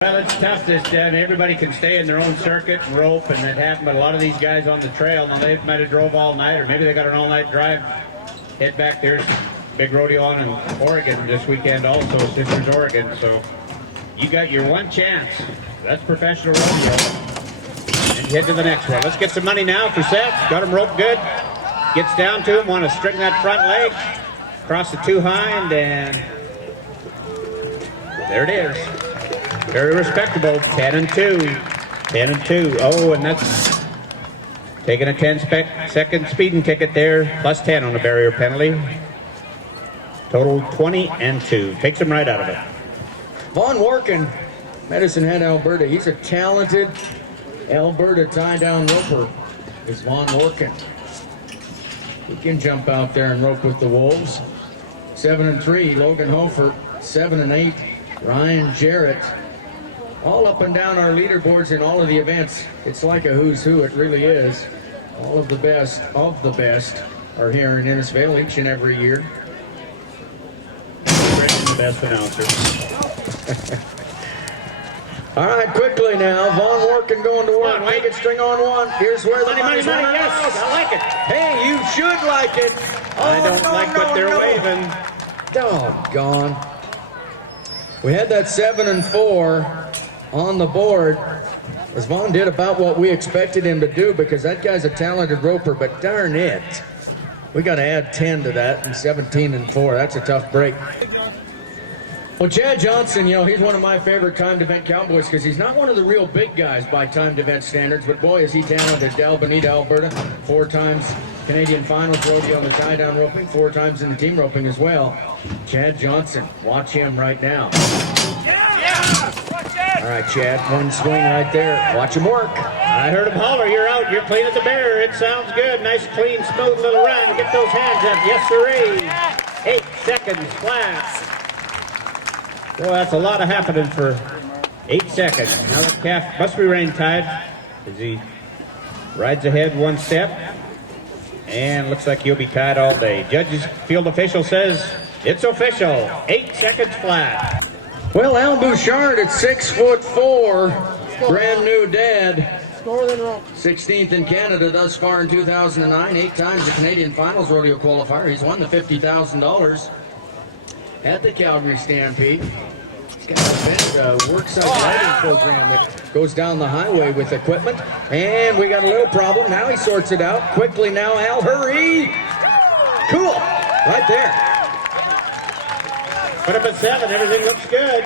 Well, it's tough this time. Everybody can stay in their own circuit and rope, and it happened. But a lot of these guys on the trail, now they might have drove all night, or maybe they got an all-night drive. Head back there's big rodeo on in Oregon this weekend, also Sisters, Oregon. So you got your one chance. That's professional rodeo. And head to the next one. Let's get some money now for Seth. Got him roped good. Gets down to him. Want to string that front leg across the two hind, and there it is. Very respectable, 10-2, 10-2. Oh, and that's taking a 10-second speeding ticket there, plus 10 on the barrier penalty. Total 20-2. Takes him right out of it. Vaughn Warken, Medicine Head, Alberta. He's a talented Alberta tie-down roper. Is Vaughn Warken. He can jump out there and rope with the Wolves. 7-3, Logan Hofer. 7-8, Ryan Jarrett. All up and down our leaderboards in all of the events. It's like a who's who, it really is. All of the best are here in Innisfail each and every year. The best announcer. All right, quickly now. Vaughn Warken going to work. Make it string on one. Here's where the money's money. Yes, I like it. Hey, you should like it. Oh, I don't like what they're waving. Doggone. We had that 7-4 on the board, as Vaughn did about what we expected him to do, because that guy's a talented roper, but darn it, we got to add 10 to that, and 17-4. That's a tough break. Well, Chad Johnson, you know, he's one of my favorite timed event cowboys, because he's not one of the real big guys by timed event standards, but boy, is he talented. Del Bonita, Alberta, 4 times Canadian finals rodeo on the tie-down roping, 4 times in the team roping as well. Chad Johnson, watch him right now. All right, Chad, one swing right there. Watch him work. I heard him holler, you're out, you're clean at the bear. It sounds good. Nice, clean, smooth little run. Get those hands up. Yes, sirree. 8 seconds flat. Well, that's a lot of happening for 8 seconds. Now the calf must be rain tied as he rides ahead 1 step. And looks like he'll be tied all day. Judge's field official says it's official. 8 seconds flat. Well, Al Buchard at 6'4", brand new dad. 16th in Canada thus far in 2009. 8 times the Canadian Finals rodeo qualifier. He's won the $50,000 at the Calgary Stampede. He's got a worksite riding program that goes down the highway with equipment. And we got a little problem. Now he sorts it out. Quickly now, Al, hurry! Cool! Right there. Put up at 7. Everything looks good.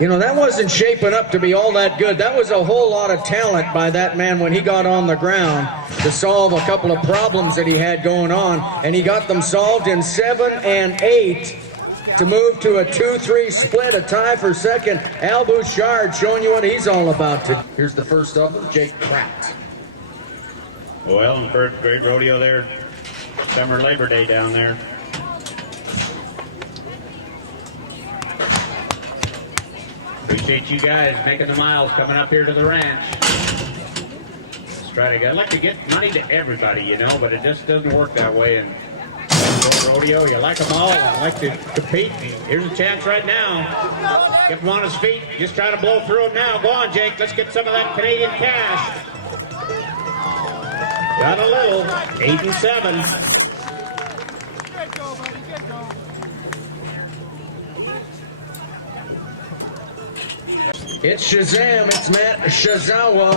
You know, that wasn't shaping up to be all that good. That was a whole lot of talent by that man when he got on the ground to solve a couple of problems that he had going on. And he got them solved in 7 and 8 to move to a 2-3 split, a tie for second. Al Buchard showing you what he's all about. Here's the first of them, Jake Pratt. Well, and first great rodeo there. Summer Labor Day down there. Appreciate you guys making the miles coming up here to the ranch. Let's try to get, I'd like to get money to everybody, you know, but it just doesn't work that way. And rodeo, you like them all, and like to compete. Here's a chance right now. Get him on his feet. Just try to blow through him now. Go on, Jake. Let's get some of that Canadian cash. Got a little. 8 and 7. It's Shazam, it's Matt Shiozawa,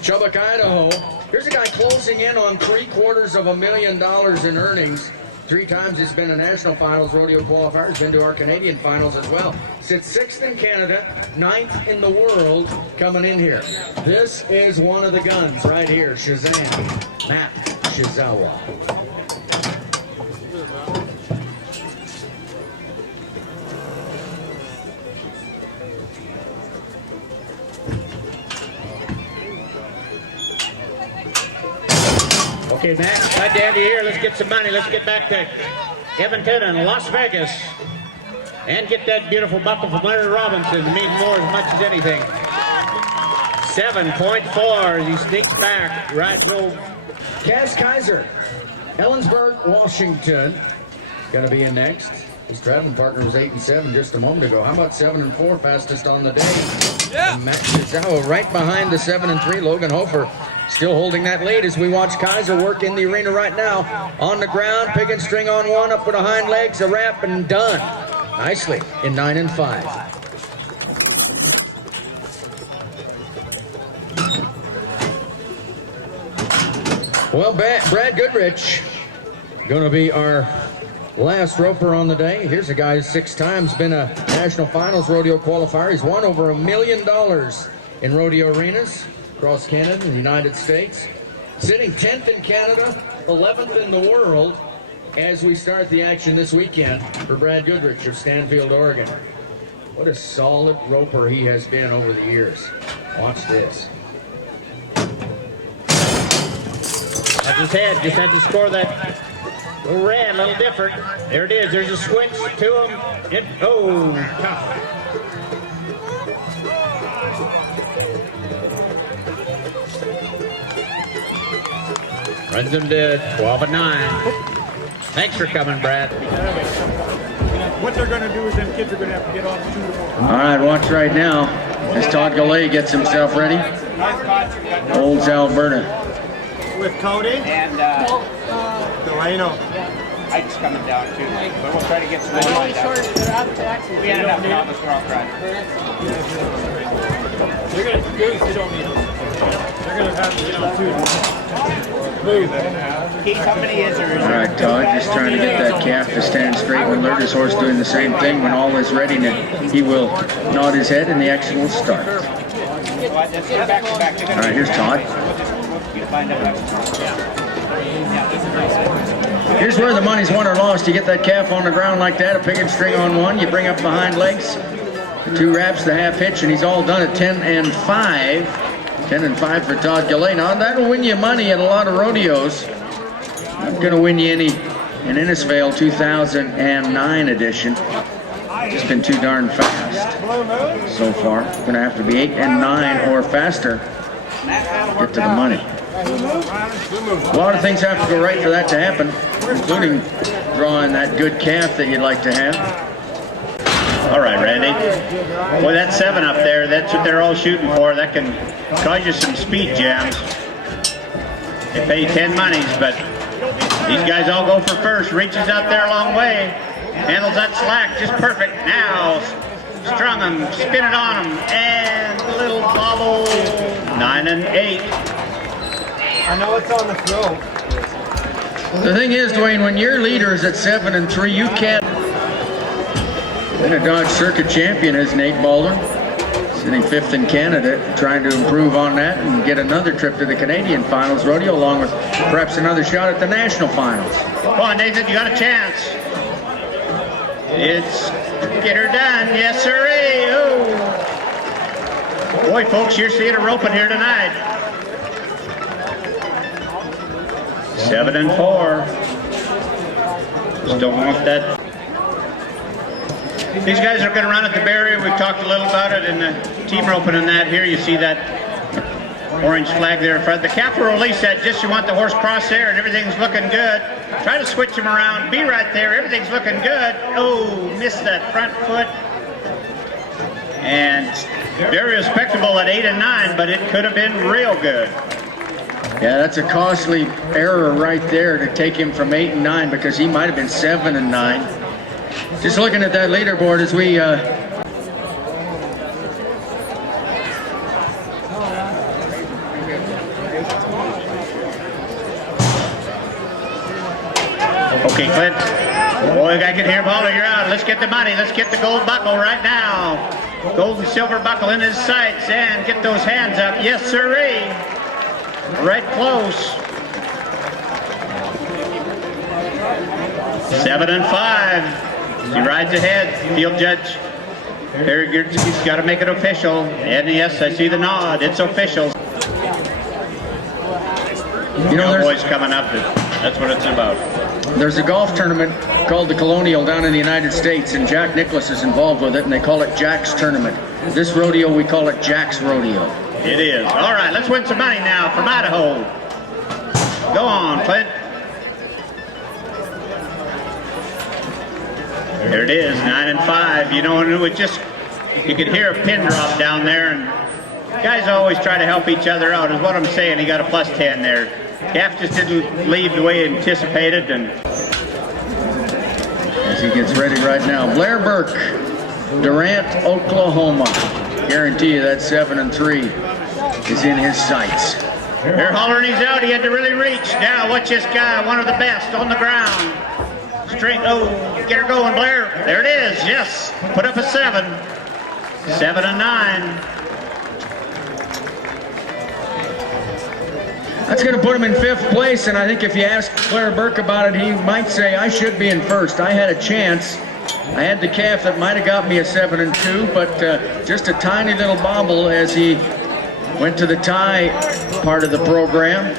Chubbuck, Idaho. Here's a guy closing in on $750,000 in earnings. 3 times he's been a national finals rodeo qualifier. He's been to our Canadian finals as well. Sits 6th in Canada, 9th in the world coming in here. This is one of the guns right here, Shazam, Matt Shiozawa. Okay, Matt, glad to have you here. Let's get some money. Let's get back to Edmonton and Las Vegas and get that beautiful buckle from Larry Robinson. Mean more as much as anything. 7.4 as he sneaks back. Right, little Kass Kayser, Ellensburg, Washington. Gonna be in next. His traveling partner was 8-7 just a moment ago. How about 7-4, fastest on the day? Yeah. Matt Shiozawa right behind the 7-3. Logan Hofer still holding that lead as we watch Kayser work in the arena right now. On the ground, picking string on one, up with the hind legs, a wrap, and done. Nicely in 9-5. Well, Brad Goodrich going to be our last roper on the day. Here's a guy who's 6 times been a national finals rodeo qualifier. He's won over $1 million in rodeo arenas across Canada and the United States. Sitting 10th in Canada, 11th in the world as we start the action this weekend for Brad Goodrich of Stanfield, Oregon. What a solid roper he has been over the years. Watch this. That's his head. Just had to score that little red, a little different. There it is. There's a switch to him. Tough. Runs him to 12-9. Thanks for coming, Brad. What they're going to do is them kids are going to have to get off 2 tomorrow. All right, watch right now as Todd Gallais gets himself ready. Olds Alberta. With Cody and Delano. Ike's coming down too, but we'll try to get some more lined up. We ended up on the strong ride. They're going to do they don't need them. They're going to have to get on 2. Move. Keith, how many is there? All right, Todd, just trying to get that calf to stand straight. When Lerner's horse doing the same thing, when all is ready, he will nod his head and the action will start. All right, here's Todd. Here's where the money's won or lost. You get that calf on the ground like that, a picking string on one, you bring up the hind legs, 2 wraps, the half hitch, and he's all done at 10-5. 10-5 for Todd Gallais. Now that'll win you money at a lot of rodeos. Not gonna win you any in Innisfail 2009 edition. Just been too darn fast so far. Gonna have to be 8 and 9 or faster to get to the money. A lot of things have to go right for that to happen, including drawing that good calf that you'd like to have. All right, Randy. Boy, that 7 up there, that's what they're all shooting for. That can cause you some speed jams. They pay 10 monies, but these guys all go for first. Reaches out there a long way. Handles that slack just perfect. Now, strung him, spin it on him, and a little bobble. 9 and 8. I know it's on the throw. The thing is, Dwayne, when your leader is at 7-3, you can't. And a Dodge Circuit champion is NathBaldwin, sitting 5th in Canada, trying to improve on that and get another trip to the Canadian Finals rodeo, along with perhaps another shot at the national finals. Come on, Nathan, you got a chance. It's get her done. Yes, sirree. Oh. Boy, folks, you're seeing a roping here tonight. 7-4. Just don't want that. These guys are going to run at the barrier. We've talked a little about it in the team roping and that. Here you see that orange flag there in front. The calf will release that just you want the horse cross there and everything's looking good. Try to switch him around. Be right there. Everything's looking good. Oh, missed that front foot. And very respectable at 8 and 9, but it could have been real good. Yeah, that's a costly error right there to take him from 8 and 9 because he might have been 7 and 9. Just looking at that leaderboard as we Okay, Clint. Boy, I can hear him holler, you're out. Let's get the money. Let's get the gold buckle right now. Gold and silver buckle in his sights and get those hands up. Yes, sirree. Right close. 7-5. He rides ahead. Field judge. He's got to make it official. And yes, I see the nod. It's official. You know, boys coming up. That's what it's about. There's a golf tournament called the Colonial down in the United States, and Jack Nicklaus is involved with it, and they call it Jack's Tournament. This rodeo, we call it Jack's Rodeo. It is. All right, let's win some money now from Idaho. Go on, Clint. There it is, 9 and 5. You know, and it was just, you could hear a pin drop down there, and guys always try to help each other out, is what I'm saying. He got a plus 10 there. Calf just didn't leave the way he anticipated, and as he gets ready right now, Blair Burke, Durant, Oklahoma. Guarantee you that 7 and 3 is in his sights. they're hollering he's out. He had to really reach. Now, watch this guy, one of the best on the ground. Straight, oh, get her going, Blair. There it is, yes. Put up a 7. 7 and 9. That's going to put him in 5th place, and I think if you ask Blair Burke about it, he might say, I should be in 1st. I had a chance. I had the calf that might have got me a 7 and 2, but just a tiny little bobble as he went to the tie part of the program.